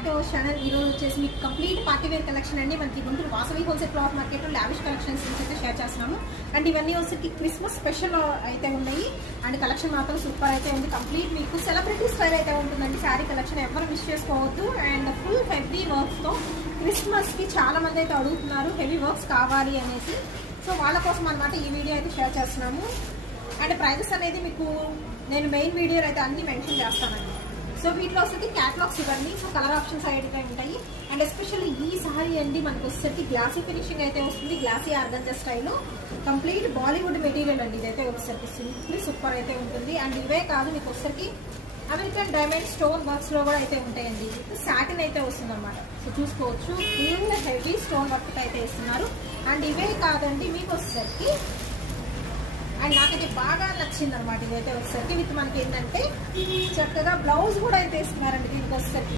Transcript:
Back to our channel. ఈ రోజు వచ్చేసి మీకు కంప్లీట్ పార్టీ వేర్ కలెక్షన్ అండి. మనకి Guntur Vasavi wholesale cloth market lavish collections నుంచి అయితే షేర్ చేస్తున్నాము. అండ్ ఇవన్నీ వచ్చేసి క్రిస్మస్ స్పెషల్ అయితే ఉన్నాయి. అండ్ కలెక్షన్ మాత్రం సూపర్ అయితే ఉంది. కంప్లీట్ మీకు సెలబ్రిటీ స్టైల్ అయితే ఉంటుందండి. శారీ కలెక్షన్ ఎవరు మిస్ చేసుకోవద్దు. అండ్ ఫుల్ హెవీ వర్క్స్తో క్రిస్మస్కి చాలా మంది అయితే అడుగుతున్నారు హెవీ వర్క్స్ కావాలి అనేసి. సో వాళ్ళ కోసం అనమాట ఈ వీడియో అయితే షేర్ చేస్తున్నాము. అండ్ ప్రైజెస్ అనేది మీకు నేను మెయిన్ వీడియోలో అయితే అన్ని మెన్షన్ చేస్తానండి. సో వీటిలో వచ్చేసి క్యాటలాగ్స్ ఇవ్వండి. సో కలర్ ఆప్షన్స్ అయితే ఉంటాయి. అండ్ ఎస్పెషల్లీ ఈ సారీ అండి మనకు వచ్చేసరికి గ్లాసీ ఫినిషింగ్ అయితే వస్తుంది. గ్లాసీ ఆర్గంజా స్టైల్లో కంప్లీట్ బాలీవుడ్ మెటీరియల్ అండి. ఇదైతే వచ్చేసరికి సింప్లీ సూపర్ అయితే ఉంటుంది. అండ్ ఇవే కాదు మీకు వచ్చేసరికి అమెరికన్ డైమండ్ స్టోన్ వర్క్స్ లో కూడా అయితే ఉంటాయండి. సాటిన్ అయితే వస్తుంది అనమాట. సో చూసుకోవచ్చు ఫుల్ హెవీ స్టోన్ వర్క్ అయితే ఇస్తున్నారు. అండ్ ఇవే కాదండి మీకు వచ్చేసరికి అండ్ నాకైతే బాగా నచ్చింది అనమాట. ఇదైతే వచ్చేసరికి విత్ మనకి ఏంటంటే చక్కగా బ్లౌజ్ కూడా అయితే ఇస్తున్నారండి దీనికి వచ్చేసరికి.